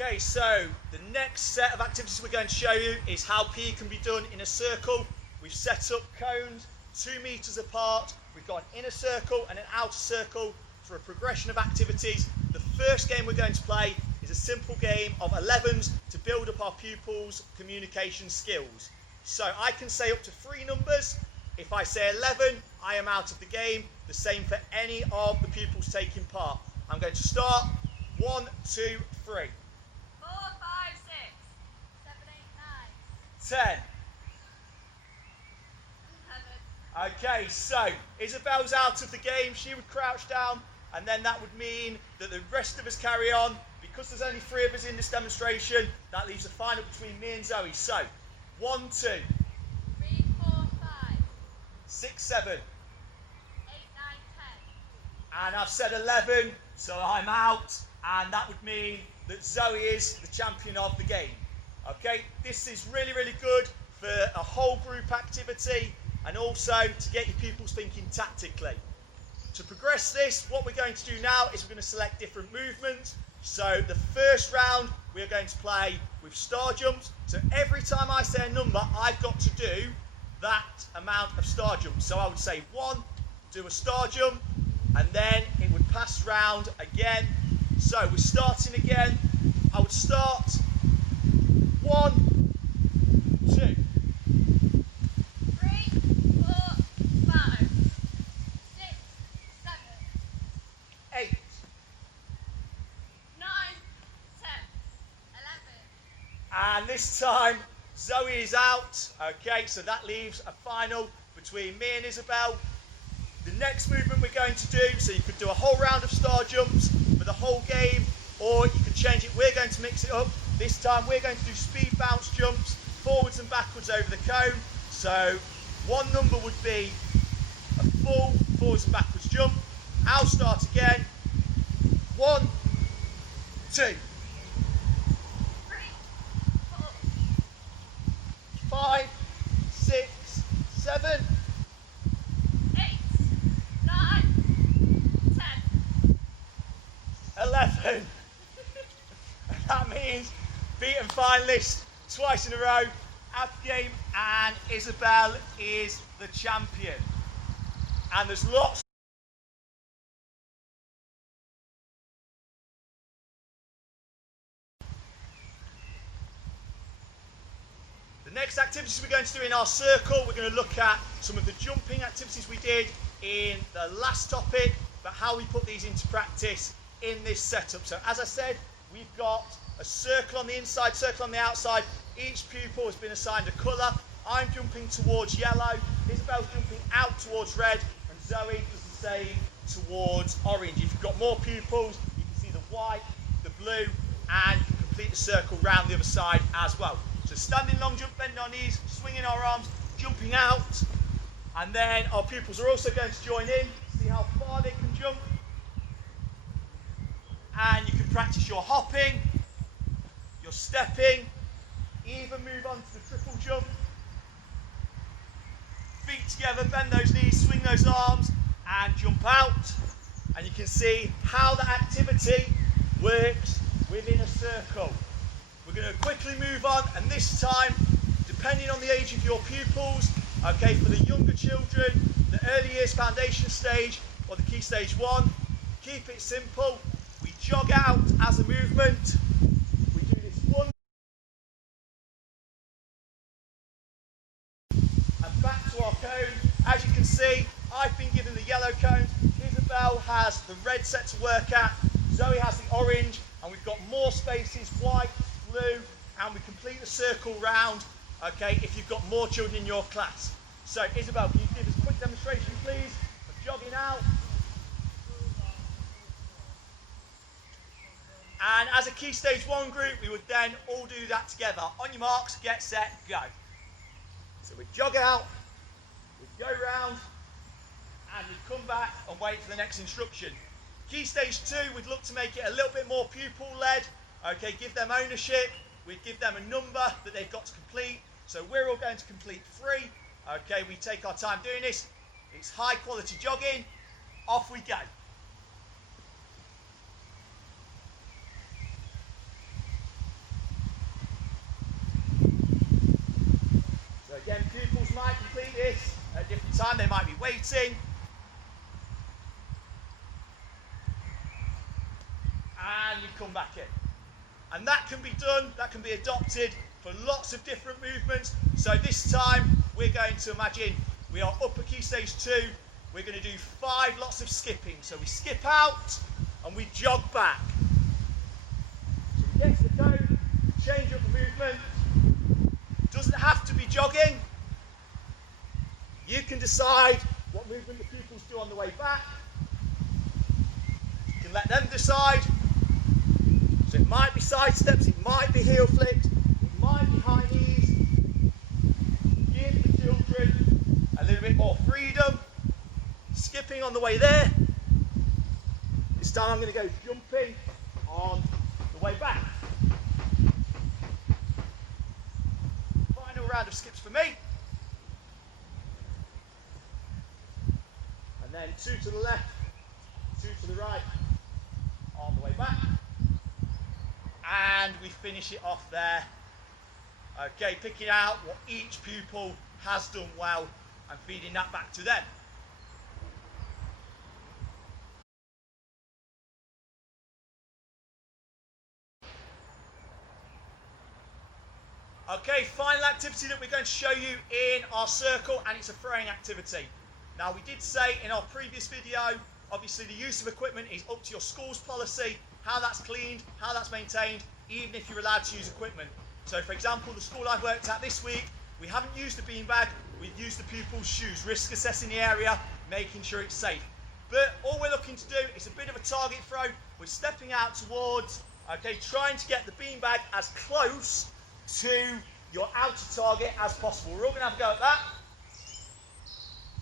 Okay, so the next set of activities we're going to show you is how PE can be done in a circle. We've set up cones 2 metres apart. We've got an inner circle and an outer circle for a progression of activities. The first game we're going to play is a simple game of 11s to build up our pupils' communication skills. So I can say up to 3 numbers. If I say 11, I am out of the game. The same for any of the pupils taking part. I'm going to start. 1, 2, 3. 4, 5, 6, 7, 8, 9. 10. 11. Okay, so Isabel's out of the game. She would crouch down, and then that would mean that the rest of us carry on. Because there's only 3 of us in this demonstration, that leaves a final between me and Zoe. So, 1, 2, 3, 4, 5, 6, 7, 8, 9, 10. and I've said 11, so I'm out, and that would mean that Zoe is the champion of the game. Okay, this is really, really good for a whole group activity, and also to get your pupils thinking tactically. To progress this, what we're going to do now is we're going to select different movements. So the first round we're going to play with star jumps. So every time I say a number, I've got to do that amount of star jumps. So I would say 1, do a star jump, and then it would pass round again. So we're starting again. I would start 1, 2. 3, 4, 5, 6, 7, 8. 9, 10, 11. And this time Zoe is out. Okay, so that leaves a final between me and Isabel. The next movement we're going to do, so you could do a whole round of star jumps for the whole game, or you could change it. We're going to mix it up. This time we're going to do speed bounce jumps forwards and backwards over the cone. So one number would be a full forwards and backwards jump. I'll start again. 1, 2. 3, 4, 5, 6, 7, 8, 9, 10. 11. That means beaten finalist twice in a row at the game, and Isabel is the champion. And there's lots. The next activities we're going to do in our circle, we're going to look at some of the jumping activities we did in the last topic, but how we put these into practice in this setup. So as I said, we've got a circle on the inside, circle on the outside. Each pupil has been assigned a colour. I'm jumping towards yellow, Isabel's jumping out towards red, and Zoe does the same towards orange. If you've got more pupils, you can see the white, the blue, and you can complete the circle round the other side as well. So standing long jump, bend our knees, swinging our arms, jumping out, and then our pupils are also going to join in, see how far they can jump. And you can practice your hopping, your stepping, even move on to the triple jump. Feet together, bend those knees, swing those arms, and jump out. And you can see how that activity works within a circle. We're going to quickly move on, and this time, depending on the age of your pupils, okay, for the younger children, the early years foundation stage, or the key stage 1, keep it simple. We jog out as a movement. We do this 1 and back to our cone. As you can see, I've been given the yellow cones. Isabel has the red set to work at. Zoe has the orange, and we've got more spaces, white, blue, and we complete the circle round, okay, if you've got more children in your class. So Isabel, can you give us a quick demonstration please of jogging out? And as a key stage 1 group, we would then all do that together. On your marks, get set, go. So we jog out, we go round, and we come back and wait for the next instruction. Key stage 2, we'd look to make it a little bit more pupil led. Okay, give them ownership. We'd give them a number that they've got to complete. So we're all going to complete 3. Okay, we take our time doing this. It's high quality jogging. Off we go. time they might be waiting. And we come back in. And that can be done, that can be adopted for lots of different movements. So this time we're going to imagine we are upper key stage 2. We're going to do 5 lots of skipping. So we skip out and we jog back. So we get to the cone, change up the movement. Doesn't have to be jogging. You can decide what movement the pupils do on the way back. You can let them decide. So it might be side steps, it might be heel flicks, it might be high knees. Give the children a little bit more freedom. Skipping on the way there. This time I'm going to go jumping on the way back. Final round of skips for me. And then 2 to the left, 2 to the right on the way back. And we finish it off there. Okay, picking out what each pupil has done well and feeding that back to them. Okay, final activity that we're going to show you in our circle, and it's a throwing activity. Now, we did say in our previous video, obviously the use of equipment is up to your school's policy, how that's cleaned, how that's maintained, even if you're allowed to use equipment. So for example, the school I've worked at this week, we haven't used a beanbag, we've used the pupils' shoes, risk assessing the area, making sure it's safe. But all we're looking to do is a bit of a target throw. We're stepping out towards, okay, trying to get the beanbag as close to your outer target as possible. We're all going to have a go at that.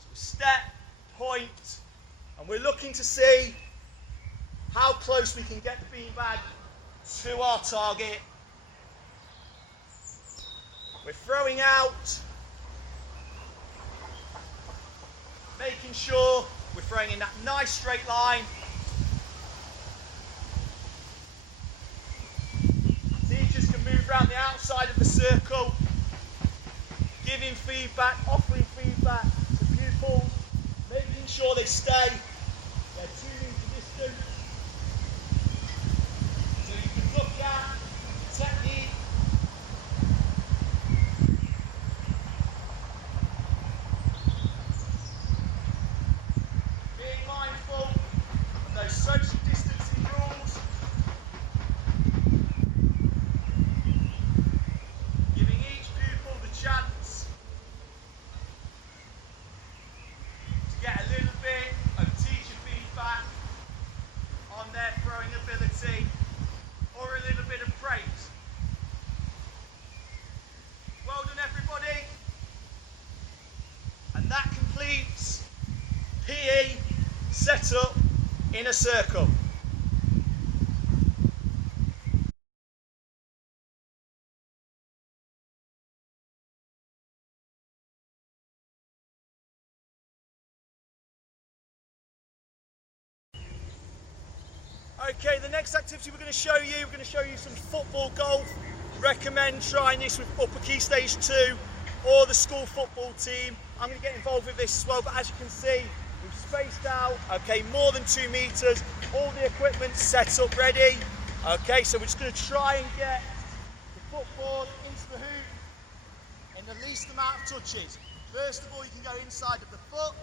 So step, point, and we're looking to see how close we can get the beanbag to our target. We're throwing out, making sure we're throwing in that nice straight line. Teachers can move around the outside of the circle, giving feedback, offering feedback to pupils, making sure they stay. They're tuning to distance. So you can look at the technique. Being mindful of those social distancing rules. Giving each pupil the chance to get a little bit of teacher feedback on their throwing ability or a little bit of praise. Well done, everybody. And that completes PE set up in a circle. Okay, the next activity we're going to show you some football golf. Recommend trying this with upper key stage 2 or the school football team. I'm going to get involved with this as well, but as you can see, we've spaced out, okay, more than 2 meters, all the equipment set up ready. Okay, so we're just going to try and get the football into the hoop in the least amount of touches. First of all, you can go inside of the foot.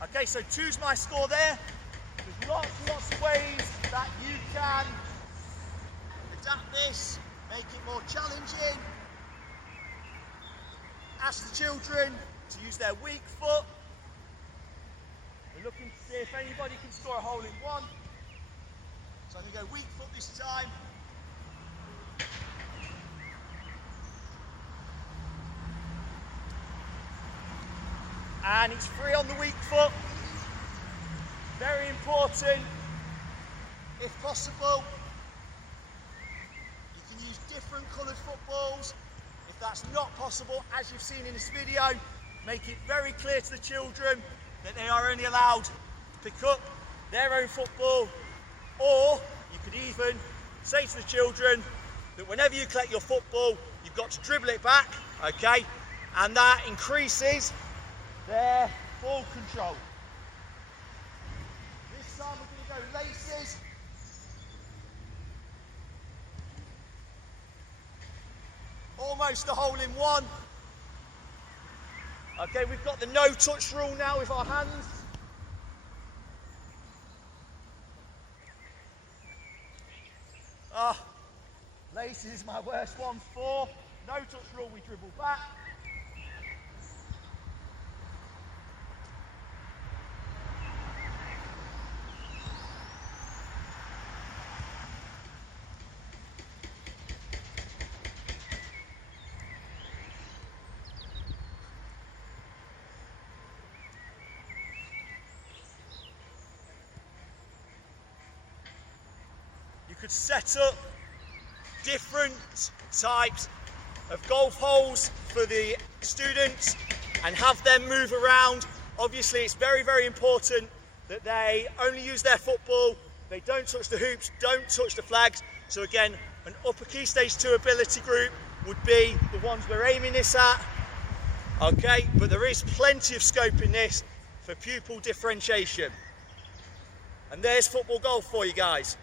Okay, so 2's my score there. There's lots and lots of ways that you can adapt this, make it more challenging. Ask the children to use their weak foot. We're looking to see if anybody can score a hole in one. So I'm going to go weak foot this time. And it's free on the weak foot. Very important, if possible, you can use different coloured footballs. If that's not possible, as you've seen in this video, make it very clear to the children that they are only allowed to pick up their own football, or you could even say to the children, that whenever you collect your football, you've got to dribble it back, okay? And that increases their ball control. This time we're going to go laces. Almost a hole in one. Okay, we've got the no touch rule now with our hands. Laces is my worst one. 4. No touch rule, we dribble back. You could set up different types of golf holes for the students and have them move around. Obviously, it's very, very important that they only use their football, they don't touch the hoops, don't touch the flags. So again, an upper key stage 2 ability group would be the ones we're aiming this at. Okay, but there is plenty of scope in this for pupil differentiation. And there's football golf for you guys.